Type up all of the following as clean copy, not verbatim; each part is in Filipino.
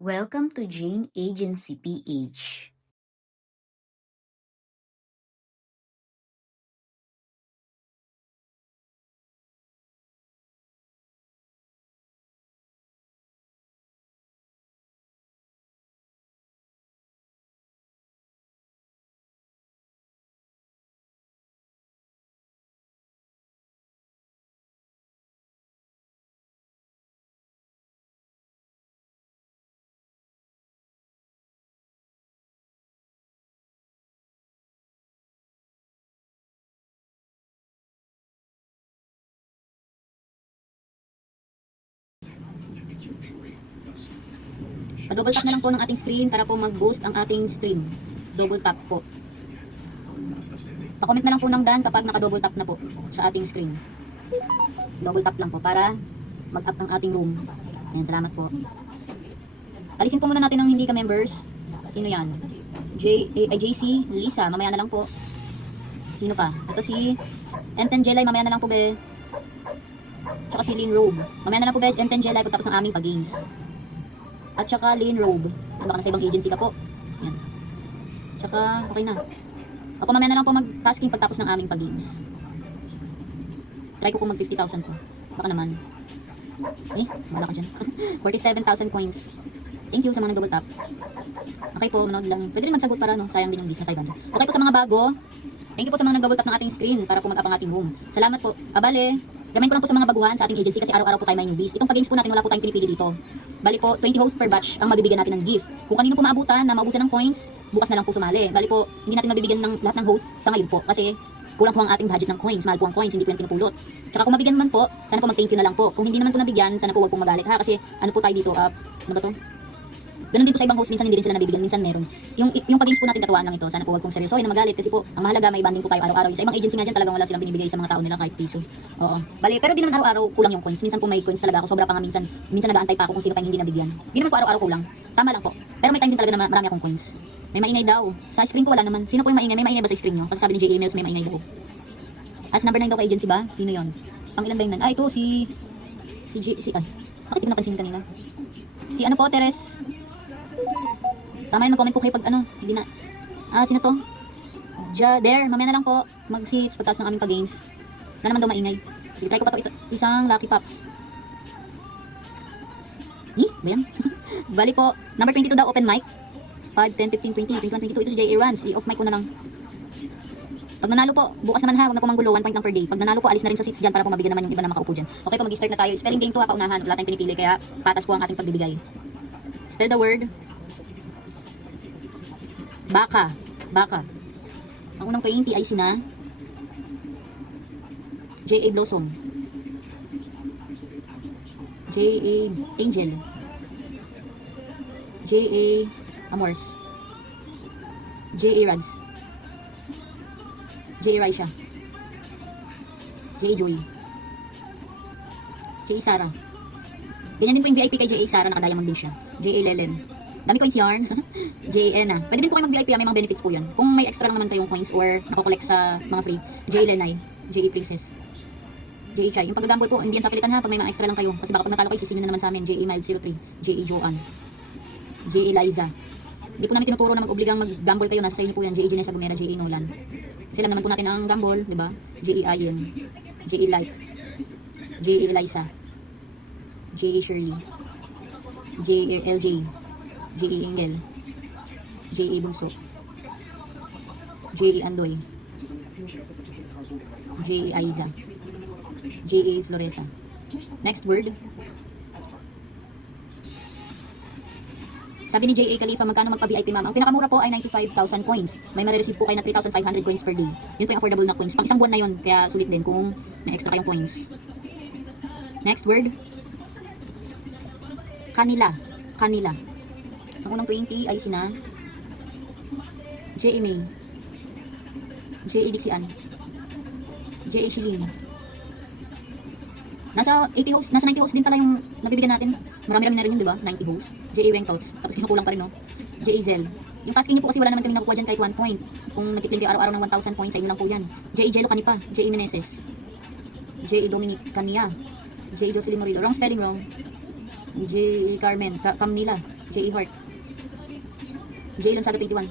Welcome to Jane Agency PH. Double tap na lang po ng ating screen para po mag-boost ang ating stream. Double tap po. Pa-comment na lang po ng done kapag naka-double tap na po sa ating screen. Double tap lang po para mag-up ang ating room. Ayan, salamat po. Alisin po muna natin ang hindi ka-members. Sino yan? JC, Lisa, mamaya na lang po. Sino pa? Ito si M10 Jelay, mamaya na lang po be. Tsaka si Lynn Robe. Mamaya na lang po be, M10 Jelay pagtapos ng aming pag-games. At saka Lynn Robe. Baka nasa ibang agency ka po. Yan. Tsaka, okay na. Ako mamaya na lang po mag-tasking pagtapos ng aming pag-games. Try ko kung mag 50,000 po. Baka naman. Wala ka dyan. 47,000 coins. Thank you sa mga nag-double tap. Okay po, manood lang. Pwede rin magsagot para, no? Sayang din yung gift na 500. Okay po sa mga bago. Thank you po sa mga nag-double tap ng ating screen para po mag-up ang ating room. Salamat po. Abale, remind ko lang po sa mga baguhan sa ating agency kasi araw-araw po tayo may newbies. Itong pag-games po natin, wala po tayong pinipili dito. Bali po, 20 hosts per batch ang mabibigyan natin ng gift. Kung kanino po maabutan na maubusan ng coins, bukas na lang po sumali. Bali po, hindi natin mabibigyan ng lahat ng hosts sa ngayon po kasi kulang po ang ating budget ng coins. Mahal po ang coins, hindi po yan pinupulot. Tsaka kung mabigyan naman po, sana po mag-thank you na lang po. Kung hindi naman po nabigyan, sana po huwag pong magalit ha kasi ano po tayo dito, ano ba to? Ganun din po sa ibang host, minsan hindi rin sila nabibigyan, minsan meron. Yung pag-games po natin katuwaan lang ito. Sana po huwag pong seryosohin na magalit kasi po ang mahalaga may banding po tayo araw-araw. Sa ibang agency nga dyan talagang wala silang binibigay sa mga tao nila kahit piso. Oo. Bali, pero di naman araw-araw kulang yung coins. Minsan po may coins talaga ako, sobra pa nga minsan nag-aantay pa ako kung sino pa yung hindi nabigyan. Di naman po araw-araw kulang. Tama lang po. Pero may time din talaga na marami akong coins. May maingay daw. Sa screen ko wala naman. Sino po yung maingay? May maingay ba sa screen nyo? Kasi sabi ni J emails may maingay daw. As number 9 daw ka agency ba? Sino yon? Pang ilan ba yun? Ito si ay. Bakit di ko napansin kanina? Si ano po, Teres? Tama yun, mag-comment po kayo pag ano, hindi na. Sino to? There, mamaya na lang po. Mag-seats, pagtaas ng aming pag-games. Wala naman daw maingay. Sige, try ko pa ito. Isang Lucky Pops. Ba yan? Bali po, number 22 daw, open mic. 5, 10, 15, 20, 21, 22. Ito si J.A. Runs. I-off mic ko na lang. Pag nanalo po, bukas naman ha, huwag na po manggulo, 1 point lang per day. Pag nanalo po, alis na rin sa seats dyan para po mabigyan naman yung iba na makaupo dyan. Okay po, mag-start na tayo. Spelling game to ha, paunahan. Wala tayong pinipili, kaya patas po ang ating pagbibigay. Spell the word. Baka. Ang unang 20 ay sina J.A. Blossom, J.A. Angel, J.A. Amors, J.A. Rads, J.A. Raisha, J.A. Joy, J.A. Sara. Ganyan din po yung VIP kay J.A. Sara, naka-diamond din siya. J.A. Lelen. Dami coins yarn. JN Pwede din po kayo mag-VIP may mga benefits po yun. Kung may extra lang naman kayong coins or nakokollect sa mga free. J. Lenay, J. Princess, J. Chai. Yung pag-gamble po, hindi yan sa pilitan ha, pag may mga extra lang kayo. Kasi baka pag natalo kayo, sisingin na naman sa amin. J. Mild 03, J. Joanne, J. Liza. Hindi po namin tinuturo na mag-obligang mag-gamble kayo. Nasa sa inyo po yan. J. Janessa Gumera, J. Nolan. Kasi alam naman po natin ang gamble, di ba? J. Ayen, J. Light, J. Eliza, J. Shirley, J. LJ, J.E. Engel, J.E. Bunso, J.E. Andoy, J.E. Aiza, J.E. Floresa. Next word. Sabi ni J.A. Khalifa, magkano magpa-VIP ma'am? Ang pinakamura po ay 95,000 coins. May marireceive po kayo na 3,500 coins per day. Yun po yung affordable na coins. Pang isang buwan na yun, kaya sulit din kung may extra kayong coins. Next word. Kanila. Ang unang 20 ay sina J.A. May, J.A. Dixian, J.A. Shilin. Nasa 80 hosts, nasa 90 hosts din pala yung nabibigyan natin. Marami-rami na rin yun, di ba? 90 hosts. J.A. Wengtots. Tapos kinukulang pa rin, no? J.A. Zel. Yung tasking niyo po kasi wala naman kami nakukuha dyan kahit 1 point. Kung nagtiplin kayo araw-araw ng 1,000 points, sa inyo lang po yan. J.A. Jello Canipa, J.A. Meneses, J.A. Dominic Cania, J.A. Jocelyn Morillo. Wrong spelling, wrong. J.A. Carmen, Camnila, J.E. Hart. J.E. Lansaga 21.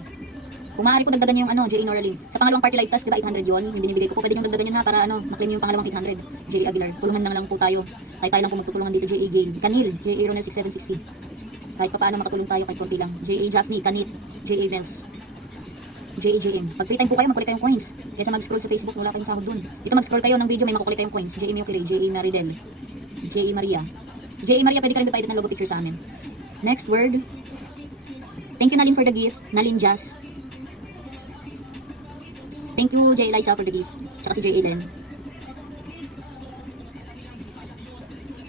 Kung maaari po dagdagan nyo yung J.E. Noraling. Sa pangalawang party live task, diba 800 yun? Yung binibigay ko po, pwede nyo dagdagan yun ha, para maklaim yung pangalawang 800. J.E. Aguilar. Tulungan lang po tayo. Tayo lang po magtutulungan dito. J.E. Gail. Kanil. J.E. Ronel 6760. Kahit pa paano makatulong tayo, kahit konti lang. J.E. Jaffney. Kanil. J.E. Vance. J.E. JM. Pag free time po kayo, magkulit kayong coins. Kaysa mag-scroll sa Facebook, wala kayong sahod dun. Dito mag-scroll kayo ng video, may makukulit kayong coins. J.E. Miyokile. J.E. Maridel. J.E. Maria. Si J.E. Maria, pwede ka rin pa-edit ng logo picture sa amin. Next word. Thank you, Nalin, for the gift. Nalin Jazz. Thank you, J. Liza, for the gift. Tsaka si J. Ellen.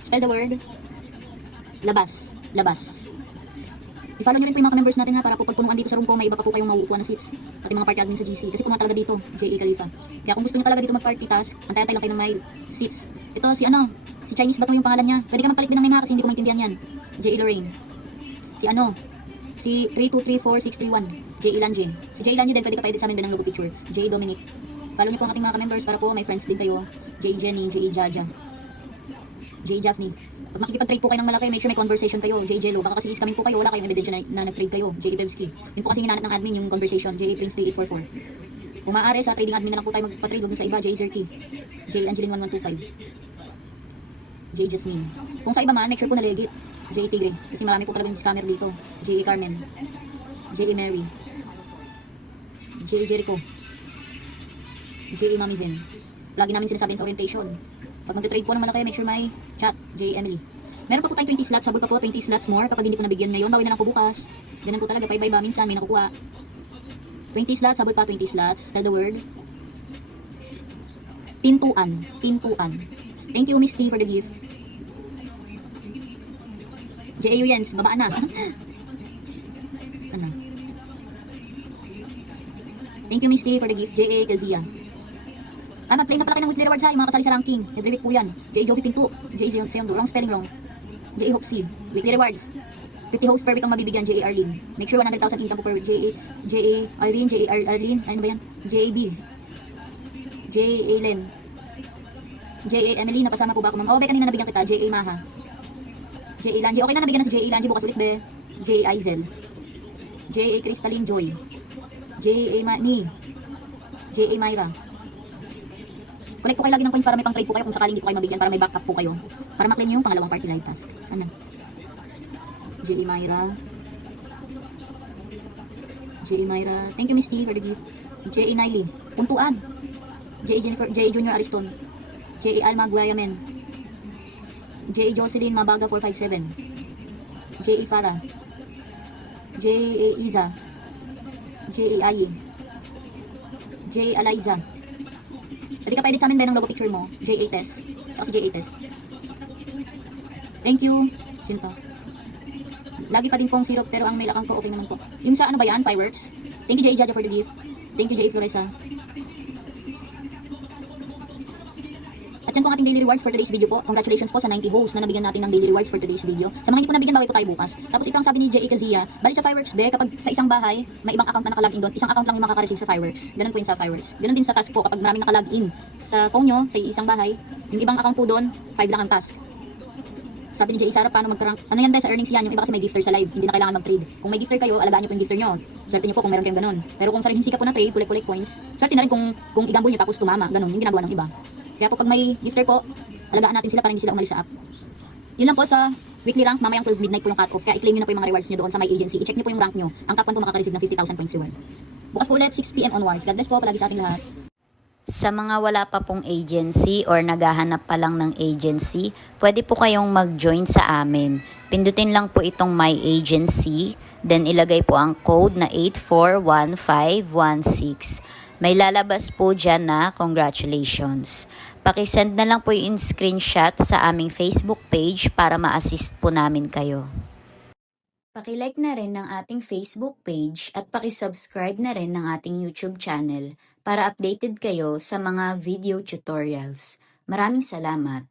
Spell the word. Labas. Labas. I-follow nyo rin po yung mga members natin ha, para po pagpunuan dito sa room ko, may iba pa po kayong mauupuan na seats. At yung mga party admin sa GC. Kasi punuan talaga dito, J.E. Khalifa. Kaya kung gusto nyo talaga dito mag-party task, antay-antay lang kayo ng may seats. Ito, si Chinese ba ito yung pangalan niya? Pwede ka magpalit din ng name ha, kasi hindi ko maintindihan yan. J.E. Lorraine. Si 3234631. J.E. Lanjin. Si J.E. Lanjin din, pwede ka pa-edit sa amin din ng logo picture. J.E. Dominic. Follow niyo po ang ating mga ka-members para po may friends din kayo. J.E. Jenny, J.E. Jaja. J.E. Jaffney. Pag makikipag-trade po kayo ng malaki, make sure may conversation kayo. J.E. Jello. Baka kasi is-coming po kayo, wala kayong ebidensya na nag-trade kayo. J.E. Bevsky. Yun po kasi hinanap ng admin yung conversation. J.E. Prince 3844. Kung maaari sa trading admin na lang po tayo magpa-trade, huwag sa iba. J.E. Zerky. J.E. Angeline 1125. J.E. Jasmine. Kung sa iba man, make sure po na legit. J.E. Tigre. Kasi marami po talagang scammer dito. J.E. Carmen. J.E. Mary. J.E. Jericho. J.E. Mamizen. Lagi namin sinasabi sa orientation. Pag mag-trade po naman na kayo, make sure may chat. J.E. Emily. Meron pa po tayong 20 slots. Habol pa po 20 slots more. Kapag hindi ko nabigyan ngayon, bawi na lang po bukas. Ganun po talaga. Bye-bye ba? Minsan may nakukuha. 20 slots. Habol pa 20 slots. Tell the word. Pintuan. Pintuan. Thank you, Miss T, for the gift. J.A. Yens. Babaan na. Sana. Thank you, Miss T, for the gift. J.A. Kazia. Mag-claim na pala kayo ng weekly rewards ha, yung mga kasali sa ranking. Every week po yan. J.A. Jovi Pinto. J.A. Seyondo. Wrong spelling wrong. J.A. Hopsy. Weekly rewards. 50 hosts per week ang mabibigyan. J.A. Arlene. Make sure 100,000 income po per week. J.A. Irene. J.A. Arlene. Ano ba yan? J.A. B. J.A. Len. J.A. Emily. Napasama po ba ako, ma'am? Be, kanina nabigyan kita. J.A. Maha. J.A. Lanji. Okay na, nabigyan na si J.A. Lanji. Bukas ulit, be. J.A. Izel. J.A. Crystalline Joy. J.A. Ni. J.A. Myra. Collect po kayo lagi ng coins para may pang-trade po kayo kung sakaling hindi po kayo mabigyan, para may backup po kayo. Para maklaim nyo yung pangalawang party live task. Sana. J.A. Myra. J.A. Myra. Thank you, Miss T, for the gift. J.A. Niley. Puntuan. J.A. Jennifer. J.A. Junior Ariston. J.A. Alma Guayamen. J.A. Jocelyn Mabaga 457. J.A. Farah. J.A. Iza. J.A. Ayi. J.A. Eliza. Pwede ka pa-edit sa amin ba ng logo picture mo? J.A. Test. Tsaka si J.A. Test. Thank you. Sinto. Lagi pa din pong syrup pero ang mail account ko okay naman po. Yung sa ano ba yan? Fireworks. Thank you J.A. Jaja for the gift. Thank you J.A. Floresa. At yan po ang ating daily rewards for today's video po. Congratulations po sa 90 hosts na nabigyan natin ng daily rewards for today's video. Sa mga hindi po nabigyan, bawi po tayo bukas. Tapos ito ang sabi ni J.A. Kazia, bali sa fireworks be, kapag sa isang bahay, may ibang account na nakalagin doon, isang account lang yung makaka-receive sa fireworks. Ganun po yung sa fireworks. Ganun din sa task po, kapag maraming nakalagin sa phone nyo, sa isang bahay, yung ibang account po doon, 5 lang ang task. Sabi ni J.A. Sarah, paano magkarang, ano yan ba sa earnings yan, yung iba kasi may gifter sa live, hindi na kailangan mag-trade. Kung may gifter kayo, alagaan nyo po yung gifter nyo. Swerte nyo po kung meron kayong ganun. Pero kung sariling sikap po na trade, collect coins, swerte na rin kung i-gamble nyo tapos tumama, ganun, yung ginagawa ng iba. Kaya po pag may gifter po, alagaan natin sila para hindi sila umalis sa app. Yun lang po sa weekly rank, mamayang 12 midnight po yung cut-off. Kaya i-claim nyo na po yung mga rewards nyo doon sa my agency. I-check nyo po yung rank nyo. Ang top 1 po makaka-receive ng 50,000 points reward. Bukas po ulit, 6 PM onwards. God bless po palagi sa ating lahat. Sa mga wala pa pong agency or naghahanap pa lang ng agency, pwede po kayong mag-join sa amin. Pindutin lang po itong My Agency, then ilagay po ang code na 841516. May lalabas po dyan na congratulations. Pakisend na lang po yung screenshot sa aming Facebook page para ma-assist po namin kayo. Pakilike na rin ng ating Facebook page at pakisubscribe na rin ng ating YouTube channel para updated kayo sa mga video tutorials. Maraming salamat!